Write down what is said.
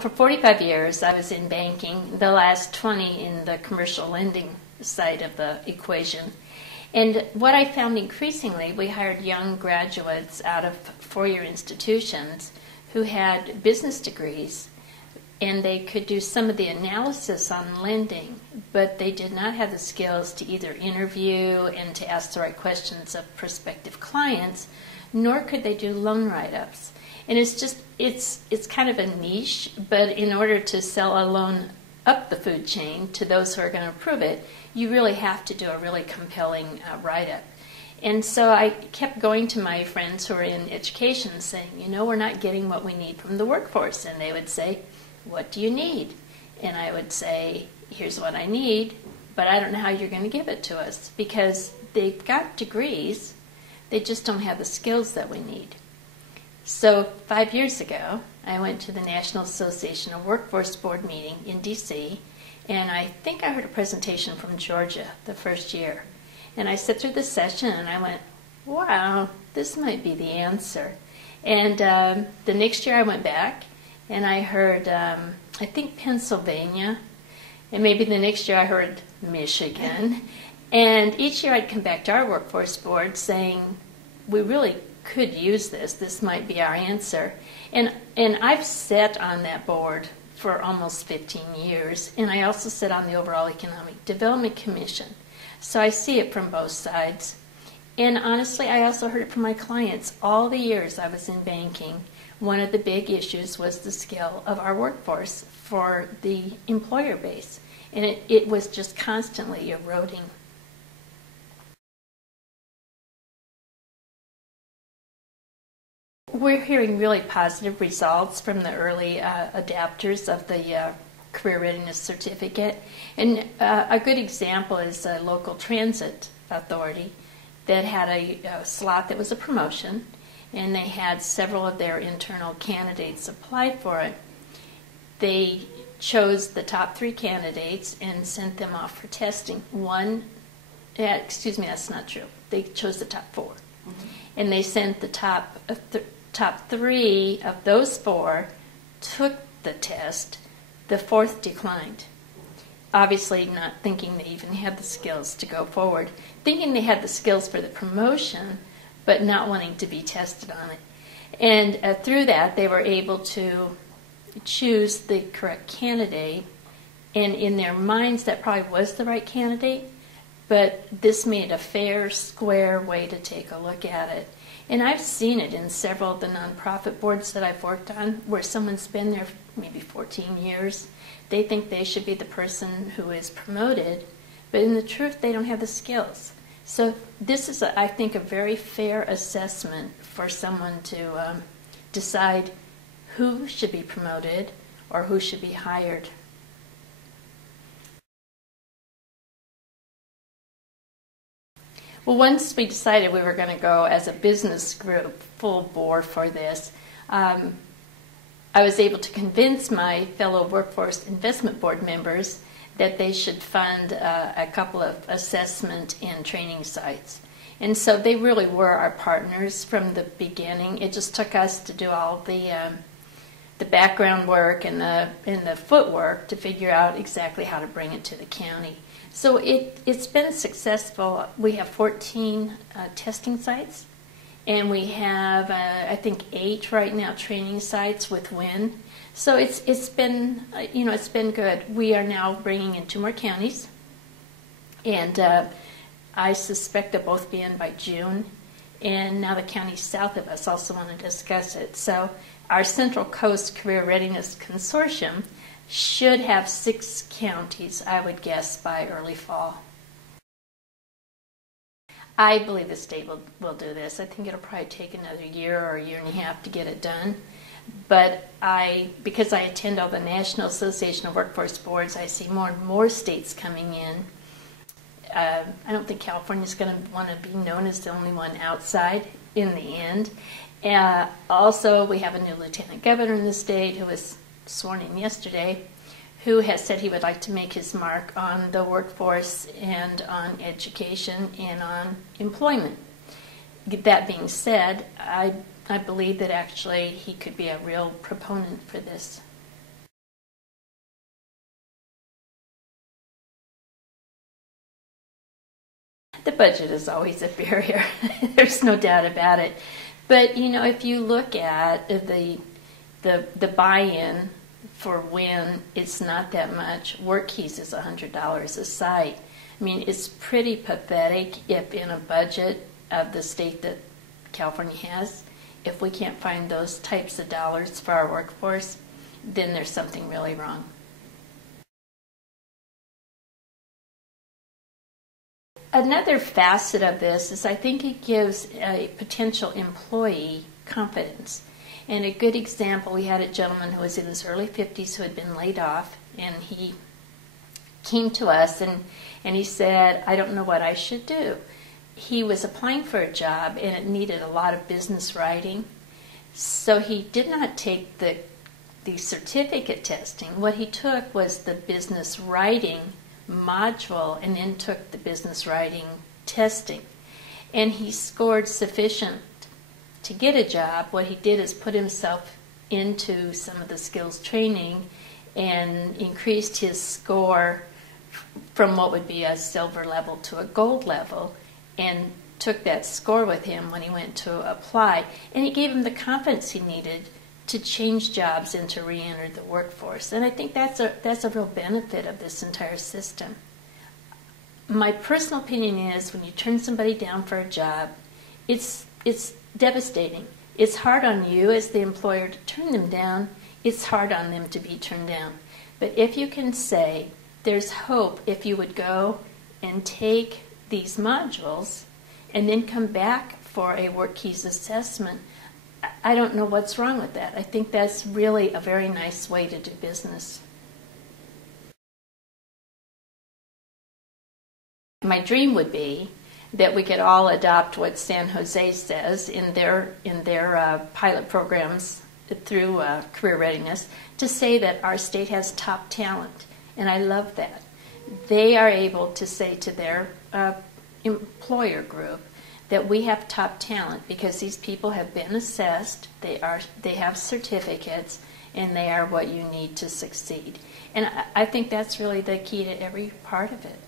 For 45 years, I was in banking, the last 20 in the commercial lending side of the equation. And what I found increasingly, we hired young graduates out of four-year institutions who had business degrees, and they could do some of the analysis on lending, but they did not have the skills to either interview and to ask the right questions of prospective clients, nor could they do loan write-ups. And it's kind of a niche, but in order to sell a loan up the food chain to those who are going to approve it, you really have to do a really compelling write-up. And so I kept going to my friends who are in education saying, we're not getting what we need from the workforce. And they would say, what do you need? And I would say, here's what I need, but I don't know how you're going to give it to us, because they've got degrees, they just don't have the skills that we need. So 5 years ago, I went to the National Association of Workforce Board meeting in D.C., and I think I heard a presentation from Georgia the first year. And I sat through the session and I went, wow, this might be the answer. And the next year I went back and I heard, I think Pennsylvania, and maybe the next year I heard Michigan. And each year I'd come back to our workforce board saying, we really could use this. This might be our answer. And I've sat on that board for almost 15 years, and I also sit on the overall Economic Development Commission. So I see it from both sides. And honestly, I also heard it from my clients. All the years I was in banking, one of the big issues was the skill of our workforce for the employer base. And it was just constantly eroding. We're hearing really positive results from the early adapters of the Career Readiness Certificate. And a good example is a local transit authority that had a slot that was a promotion, and they had several of their internal candidates apply for it. They chose the top 3 candidates and sent them off for testing. Excuse me, that's not true. They chose the top 4. Mm-hmm. And they sent the top 3 of those 4 took the test. The 4th declined. Obviously not thinking they even had the skills to go forward. Thinking they had the skills for the promotion, but not wanting to be tested on it. And through that, they were able to choose the correct candidate. And in their minds, that probably was the right candidate. But this made a fair, square way to take a look at it. And I've seen it in several of the nonprofit boards that I've worked on, where someone's been there maybe 14 years. They think they should be the person who is promoted, but in the truth, they don't have the skills. So this is, I think, a very fair assessment for someone to decide who should be promoted or who should be hired. Well, once we decided we were going to go as a business group full bore for this, I was able to convince my fellow Workforce Investment Board members that they should fund a couple of assessment and training sites. And so they really were our partners from the beginning. It just took us to do all the background work and the footwork to figure out exactly how to bring it to the county. So it's been successful. We have 14 testing sites, and we have I think 8 right now training sites with WIN. So it's been it's been good. We are now bringing in 2 more counties, and I suspect they'll both be in by June. And now the counties south of us also want to discuss it. So our Central Coast Career Readiness Consortium should have 6 counties, I would guess, by early fall. I believe the state will do this. I think it'll probably take another year or a year and a half to get it done. But because I attend all the National Association of Workforce Boards, I see more and more states coming in. I don't think California's going to want to be known as the only one outside in the end. Also, we have a new lieutenant governor in the state who was sworn in yesterday, who has said he would like to make his mark on the workforce and on education and on employment. That being said, I believe that actually he could be a real proponent for this. The budget is always a barrier. There's no doubt about it. But if you look at the buy-in for when it's not that much, WorkKeys is $100 a site. I mean, it's pretty pathetic if in a budget of the state that California has, if we can't find those types of dollars for our workforce, then there's something really wrong. Another facet of this is I think it gives a potential employee confidence. And a good example, we had a gentleman who was in his early 50s who had been laid off, and he came to us and he said, I don't know what I should do. He was applying for a job and it needed a lot of business writing. So he did not take the certificate testing. What he took was the business writing module and then took the business writing testing. And he scored sufficient to get a job. What he did is put himself into some of the skills training and increased his score from what would be a silver level to a gold level, and took that score with him when he went to apply. And it gave him the confidence he needed to change jobs and to re-enter the workforce. And I think that's a real benefit of this entire system. My personal opinion is when you turn somebody down for a job, it's devastating. It's hard on you as the employer to turn them down. It's hard on them to be turned down. But if you can say, there's hope if you would go and take these modules and then come back for a WorkKeys assessment, I don't know what's wrong with that. I think that's really a very nice way to do business. My dream would be that we could all adopt what San Jose says in their pilot programs through career readiness, to say that our state has top talent. And I love that. They are able to say to their employer group that we have top talent because these people have been assessed, they have certificates, and they are what you need to succeed. And I think that's really the key to every part of it.